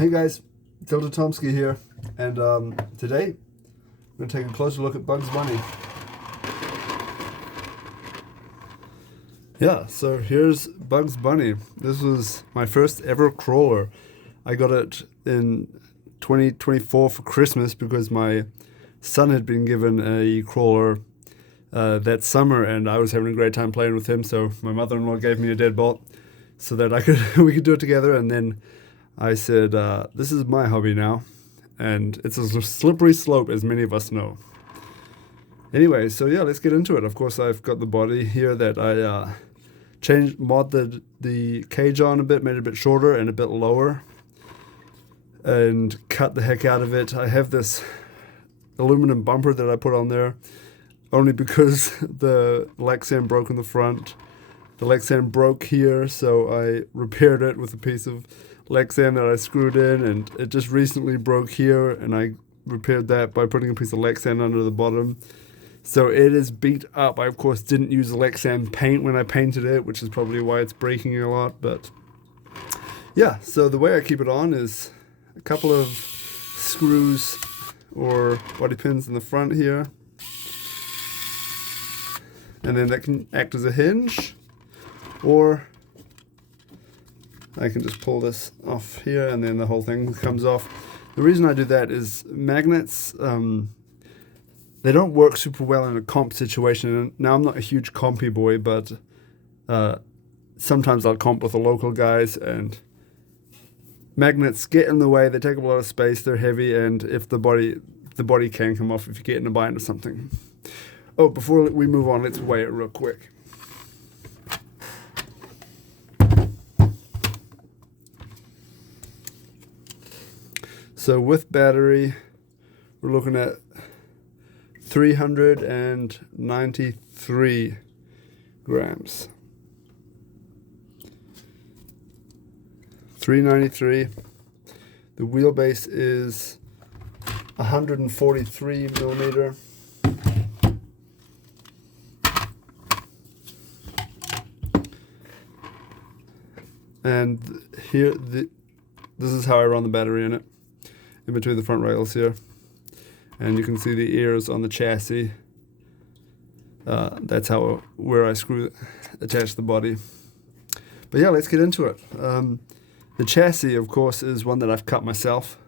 Hey guys, Tilda Tomsky here, and today I'm going to take a closer look at Bugs Bunny. Yeah, so here's Bugs Bunny. This was my first ever crawler. I got it in 2024 for Christmas because my son had been given a crawler that summer, and I was having a great time playing with him, so my mother-in-law gave me a deadbolt so that we could do it together, and then I said, this is my hobby now, and it's a slippery slope, as many of us know. Anyway, so yeah, let's get into it. Of course, I've got the body here that I modded the cage on a bit, made it a bit shorter and a bit lower, and cut the heck out of it. I have this aluminum bumper that I put on there, only because the Lexan broke in the front. The Lexan broke here, so I repaired it with a piece of Lexan that I screwed in, and it just recently broke here, and I repaired that by putting a piece of Lexan under the bottom. So it is beat up. I, of course, didn't use Lexan paint when I painted it, which is probably why it's breaking a lot, but yeah, so the way I keep it on is a couple of screws or body pins in the front here, and then that can act as a hinge, or I can just pull this off here and then the whole thing comes off. The reason I do that is magnets, they don't work super well in a comp situation. Now, I'm not a huge compy boy, but sometimes I'll comp with the local guys, and magnets get in the way. They take up a lot of space. They're heavy, and if the body can come off if you get in a bind or something. Oh, before we move on, let's weigh it real quick. So with battery, we're looking at 393 grams. 393. The wheelbase is 143 millimeter. And here, this is how I run the battery in it, in between the front rails here. And you can see the ears on the chassis. That's where I attach the body. But yeah, let's get into it. The chassis, of course, is one that I've cut myself.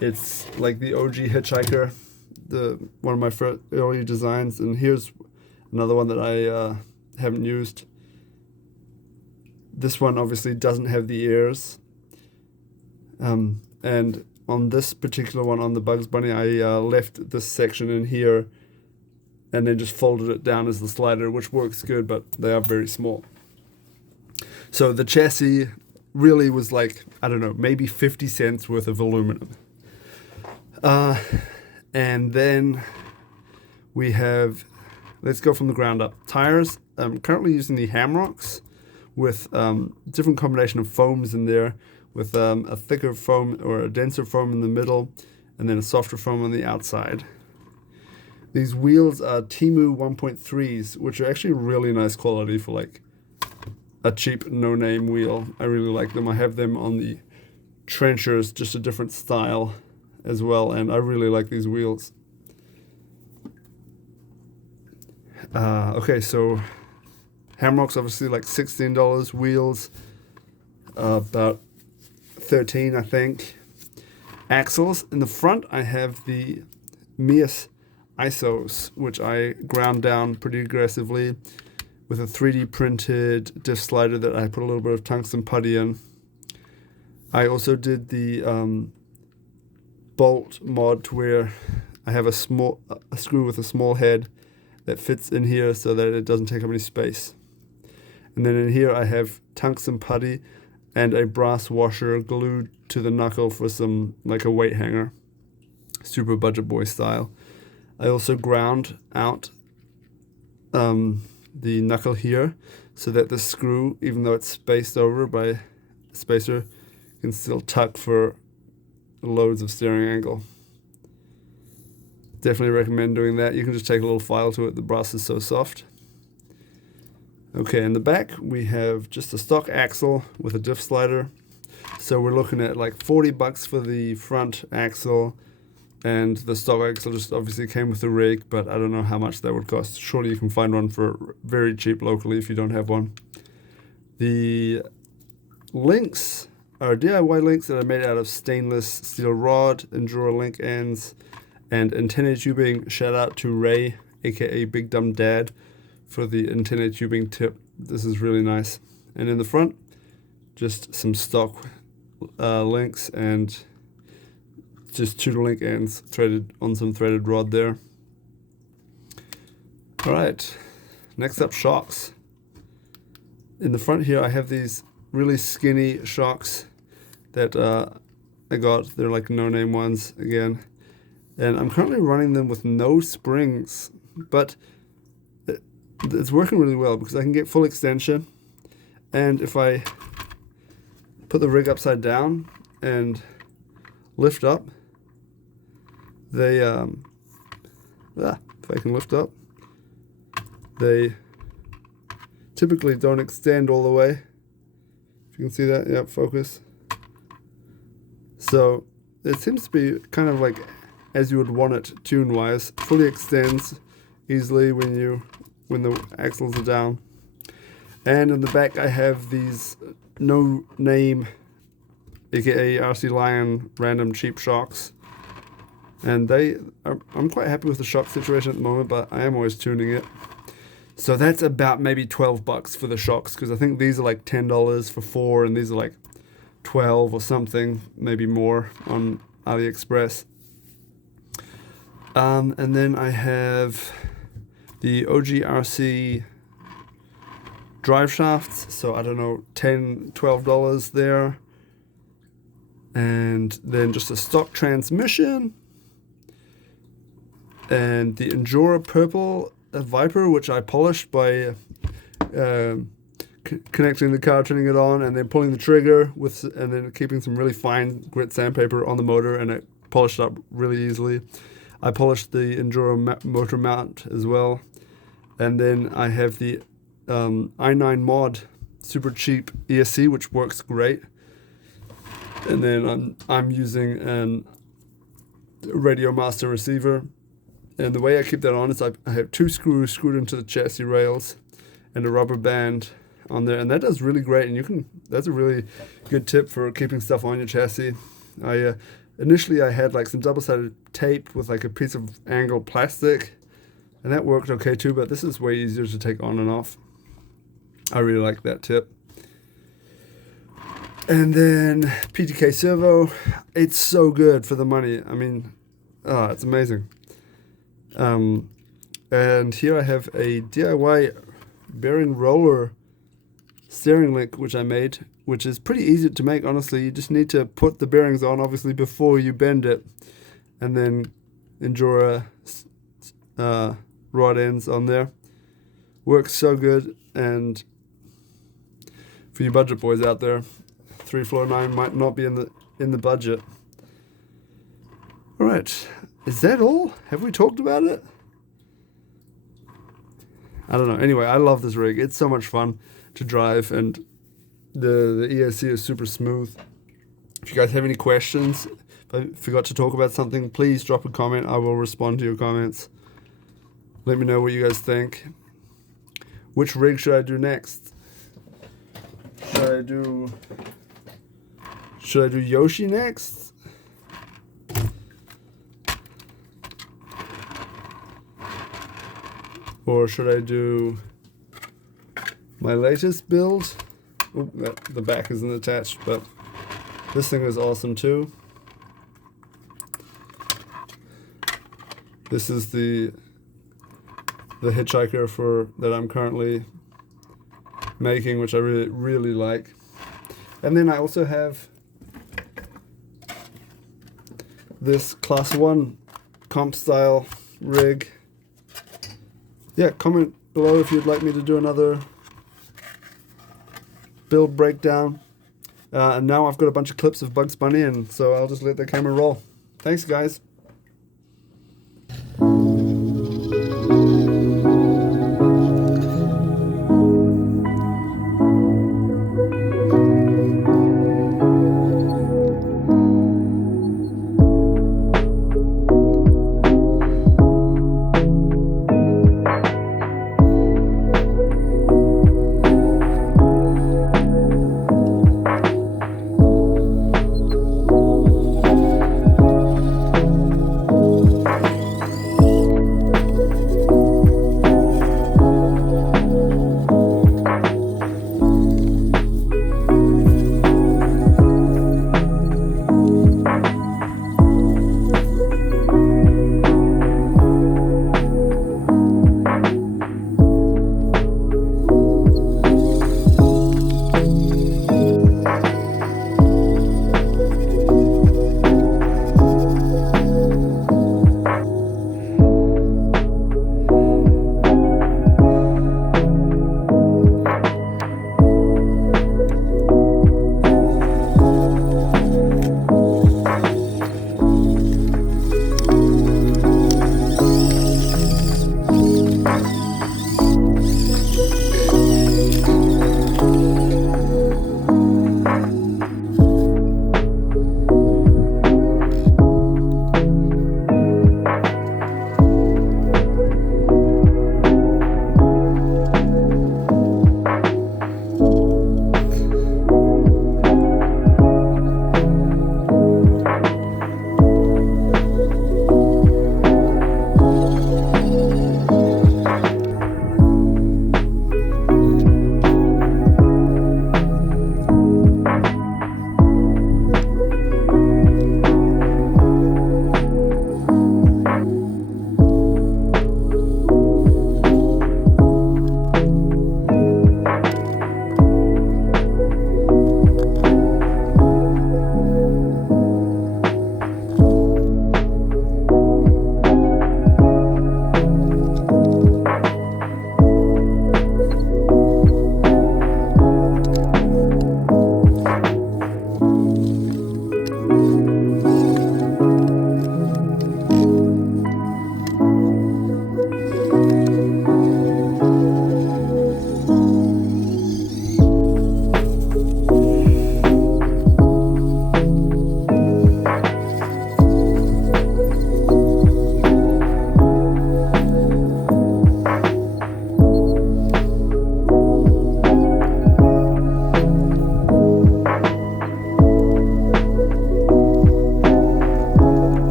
It's like the OG Hitchhiker, one of my first early designs. And here's another one that I haven't used. This one obviously doesn't have the ears. And on this particular one, on the Bugs Bunny, I left this section in here and then just folded it down as the slider, which works good, but they are very small. So the chassis really was like, I don't know, maybe 50 cents worth of aluminum. And then we have, let's go from the ground up. Tires, I'm currently using the Hamrocks with different combination of foams in there, with a thicker foam or a denser foam in the middle, and then a softer foam on the outside. These wheels are Temu 1.3s, which are actually really nice quality for like a cheap no-name wheel. I really like them. I have them on the Trenchers, just a different style as well, and I really like these wheels. Okay, so Hamrocks obviously like $16, wheels about 13, I think. Axles in the front, I have the Mias ISOs, which I ground down pretty aggressively with a 3D printed diff slider that I put a little bit of tungsten putty in. I also did the bolt mod to where I have a screw with a small head that fits in here so that it doesn't take up any space. And then in here I have tungsten putty and a brass washer glued to the knuckle for some, like a weight hanger. Super budget boy style. I also ground out the knuckle here so that the screw, even though it's spaced over by a spacer, can still tuck for loads of steering angle. Definitely recommend doing that. You can just take a little file to it. The brass is so soft. Okay, in the back we have just a stock axle with a diff slider. So we're looking at like $40 for the front axle, and the stock axle just obviously came with the rig, but I don't know how much that would cost. Surely you can find one for very cheap locally if you don't have one. The links are DIY links that are made out of stainless steel rod, Enduro link ends, and antenna tubing. Shout out to Ray, aka Big Dumb Dad, for the antenna tubing tip. This is really nice. And in the front, just some stock links and just 2 link ends threaded on some threaded rod there. All right, next up, shocks. In the front here, I have these really skinny shocks that I got. They're like no-name ones again. And I'm currently running them with no springs, but it's working really well because I can get full extension. And if I put the rig upside down and lift up, they, if I can lift up, they typically don't extend all the way. If you can see that, yeah, focus. So it seems to be kind of like as you would want it tune-wise. Fully extends easily when the axles are down. And in the back I have these no-name, aka RC Lion random cheap shocks. And I'm quite happy with the shock situation at the moment, but I am always tuning it. So that's about maybe $12 for the shocks, because I think these are like $10 for 4, and these are like 12 or something, maybe more on AliExpress. And then I have the OGRC drive shafts, so I don't know, $10, $12 there. And then just a stock transmission. And the Enduro Purple Viper, which I polished by connecting the car, turning it on, and then pulling the trigger and then keeping some really fine grit sandpaper on the motor, and it polished up really easily. I polished the Enduro motor mount as well. And then I have the i9 Mod super cheap ESC, which works great. And then I'm using an Radio Master receiver. And the way I keep that on is I have 2 screws screwed into the chassis rails and a rubber band on there, and that does really great. And that's a really good tip for keeping stuff on your chassis. Initially I had like some double-sided tape with like a piece of angled plastic, and that worked okay too, but this is way easier to take on and off. I really like that tip. And then PTK servo, it's so good for the money. I mean, it's amazing. And here I have a DIY bearing roller steering link which I made, which is pretty easy to make, honestly. You just need to put the bearings on, obviously, before you bend it, and then Enduro rod ends on there. Works so good. And for you budget boys out there, 349 might not be in the budget. All right, is that all? Have we talked about it? I don't know. Anyway, I love this rig. It's so much fun to drive, and the ESC is super smooth. If you guys have any questions, if I forgot to talk about something, please drop a comment. I will respond to your comments. Let me know what you guys think. Which rig should I do next? Should I do Yoshi next? Or should I do my latest build? Oh, the back isn't attached, but this thing is awesome too. This is the hitchhiker that I'm currently making, which I really, really like. And then I also have this Class 1 comp style rig. Yeah, comment below if you'd like me to do another build breakdown. And now I've got a bunch of clips of Bugs Bunny, and so I'll just let the camera roll. Thanks, guys.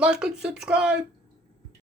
Like and subscribe.